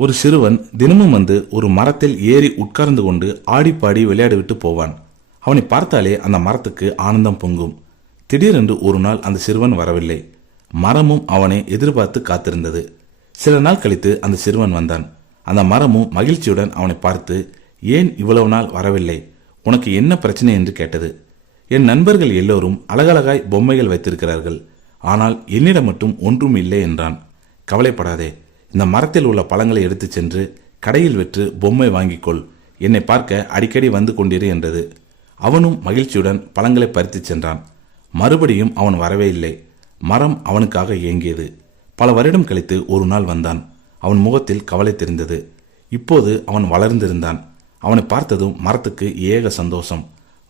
ஒரு சிறுவன் தினமும் வந்து ஒரு மரத்தில் ஏறி உட்கார்ந்து கொண்டு ஆடிப்பாடி விளையாடிவிட்டு போவான். அவனை பார்த்தாலே அந்த மரத்துக்கு ஆனந்தம் பொங்கும். திடீரென்று ஒரு நாள் அந்த சிறுவன் வரவில்லை. மரமும் அவனை எதிர்பார்த்து காத்திருந்தது. சில நாள் கழித்து அந்த சிறுவன் வந்தான். அந்த மரமும் மகிழ்ச்சியுடன் அவனை பார்த்து, ஏன் இவ்வளவு நாள் வரவில்லை, உனக்கு என்ன பிரச்சனை என்று கேட்டது. என் நண்பர்கள் எல்லோரும் அழகழகாய் பொம்மைகள் வைத்திருக்கிறார்கள், ஆனால் என்னிடம் மட்டும் ஒன்றும் இல்லை என்றான். கவலைப்படாதே, இந்த மரத்தில் உள்ள பழங்களை எடுத்துச் சென்று கடையில் விற்று பொம்மை வாங்கிக்கொள், என்னை பார்க்க அடிக்கடி வந்து கொண்டிரு என்றது. அவனும் மகிழ்ச்சியுடன் பழங்களை பறித்துச் சென்றான். மறுபடியும் அவன் வரவே இல்லை. மரம் அவனுக்காக ஏங்கியது. பல வருடம் கழித்து ஒரு நாள் வந்தான். அவன் முகத்தில் கவலை தெரிந்தது. இப்போது அவன் வளர்ந்திருந்தான். அவனை பார்த்ததும் மரத்துக்கு ஏக சந்தோஷம்.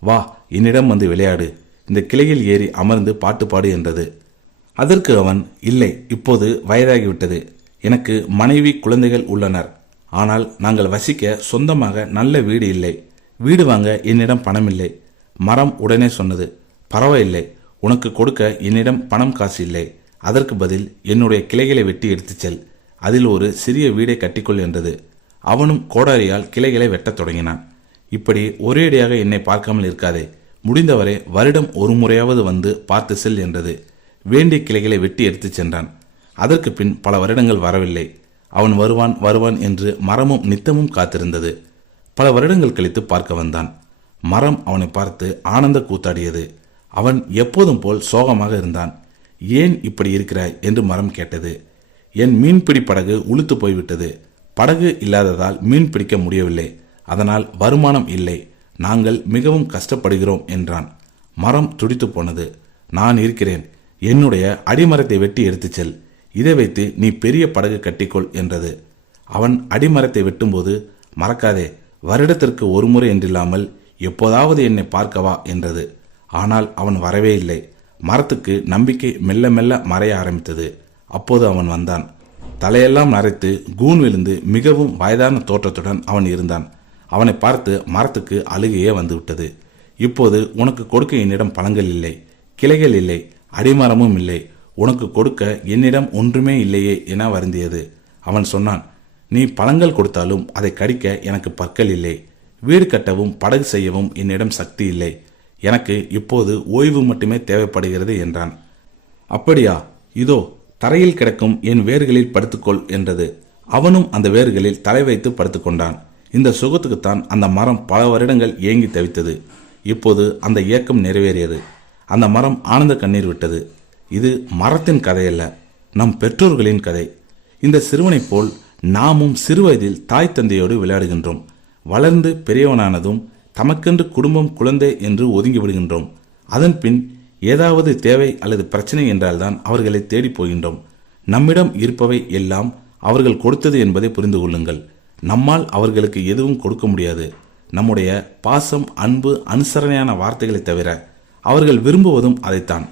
வா, என்னிடம் வந்து விளையாடு, இந்த கிளையில் ஏறி அமர்ந்து பாட்டு பாடு என்றது. அதற்கு அவன், இல்லை, இப்போது வயதாகிவிட்டது, எனக்கு மனைவி குழந்தைகள் உள்ளனர், ஆனால் நாங்கள் வசிக்க சொந்தமாக நல்ல வீடு இல்லை, வீடு வாங்க என்னிடம் பணமில்லை. மரம் உடனே சொன்னது, பரவாயில்லை, உனக்கு கொடுக்க என்னிடம் பணம் காசு இல்லை, அதற்கு பதில் என்னுடைய கிளைகளை வெட்டி எடுத்துச் செல், அதில் ஒரு சிறிய வீடை கட்டிக்கொள் என்றது. அவனும் கோடாரியால் கிளைகளை வெட்டத் தொடங்கினான். இப்படி ஒரேடியாக என்னை பார்க்காமல் இருக்காதே, முடிந்தவரை வருடம் ஒரு முறையாவது வந்து பார்த்து செல் என்றது. வேண்டிய கிளைகளை வெட்டி எடுத்துச் சென்றான். அதற்கு பின் பல வருடங்கள் வரவில்லை. அவன் வருவான் வருவான் என்று மரமும் நித்தமும் காத்திருந்தது. பல வருடங்கள் கழித்து பார்க்க வந்தான். மரம் அவனை பார்த்து ஆனந்த கூத்தாடியது. அவன் எப்போதும் போல் சோகமாக இருந்தான். ஏன் இப்படி இருக்கிறாய் என்று மரம் கேட்டது. என் மீன்பிடி படகு உளுத்து போய்விட்டது, படகு இல்லாததால் மீன் பிடிக்க முடியவில்லை, அதனால் வருமானம் இல்லை, நாங்கள் மிகவும் கஷ்டப்படுகிறோம் என்றான். மரம் துடித்து போனது. நான் இருக்கிறேன், என்னுடைய அடிமரத்தை வெட்டி எடுத்துச் செல், இதை வைத்து நீ பெரிய படகு கட்டிக்கொள் என்றது. அவன் அடிமரத்தை வெட்டும்போது, மறக்காதே, வருடத்திற்கு ஒரு முறை என்றில்லாமல் எப்போதாவது என்னை பார்க்கவா என்றது. ஆனால் அவன் வரவே இல்லை. மரத்துக்கு நம்பிக்கை மெல்ல மெல்ல மறைய ஆரம்பித்தது. அப்போது அவன் வந்தான். தலையெல்லாம் நரைத்து கூன் விழுந்து மிகவும் வயதான தோற்றத்துடன் அவன் இருந்தான். அவனை பார்த்து மரத்துக்கு அழுகையே வந்துவிட்டது. இப்போது உனக்கு கொடுக்க என்னிடம் பழங்கள் இல்லை, கிளைகள் இல்லை, அடிமரமும் இல்லை, உனக்கு கொடுக்க என்னிடம் ஒன்றுமே இல்லையே என வருந்தியது. அவன் சொன்னான், நீ பழங்கள் கொடுத்தாலும் அதை கடிக்க எனக்கு பற்கள் இல்லை, வீடு கட்டவும் படகு செய்யவும் என்னிடம் சக்தி இல்லை, எனக்கு இப்போது ஓய்வு மட்டுமே தேவைப்படுகிறது என்றான். அப்படியா, இதோ தரையில் கிடக்கும் என் வேர்களில் படுத்துக்கொள் என்றது. அவனும் அந்த வேர்களில் தலை வைத்து படுத்துக்கொண்டான். இந்த சுகத்துக்குத்தான் அந்த மரம் பல வருடங்கள் ஏங்கி தவித்தது. இப்போது அந்த ஏக்கம் நிறைவேறியது. அந்த மரம் ஆனந்த கண்ணீர் விட்டது. இது மரத்தின் கதையல்ல, நம் பெற்றோர்களின் கதை. இந்த சிறுவனைப் போல் நாமும் சிறுவயதில் தாய் தந்தையோடு விளையாடுகின்றோம். வளர்ந்து பெரியவனானதும் தமக்கென்று குடும்பம் குழந்தை என்று ஒதுங்கி விடுகின்றோம். அதன் பின் ஏதாவது தேவை அல்லது பிரச்சனை என்றால்தான் அவர்களை தேடி போகின்றோம். நம்மிடம் இருப்பவை எல்லாம் அவர்கள் கொடுத்தது என்பதை புரிந்து கொள்ளுங்கள். நம்மால் அவர்களுக்கு எதுவும் கொடுக்க முடியாது. நம்முடைய பாசம், அன்பு, அனுசரணையான வார்த்தைகளை தவிர அவர்கள் விரும்புவதும் அதைத்தான்.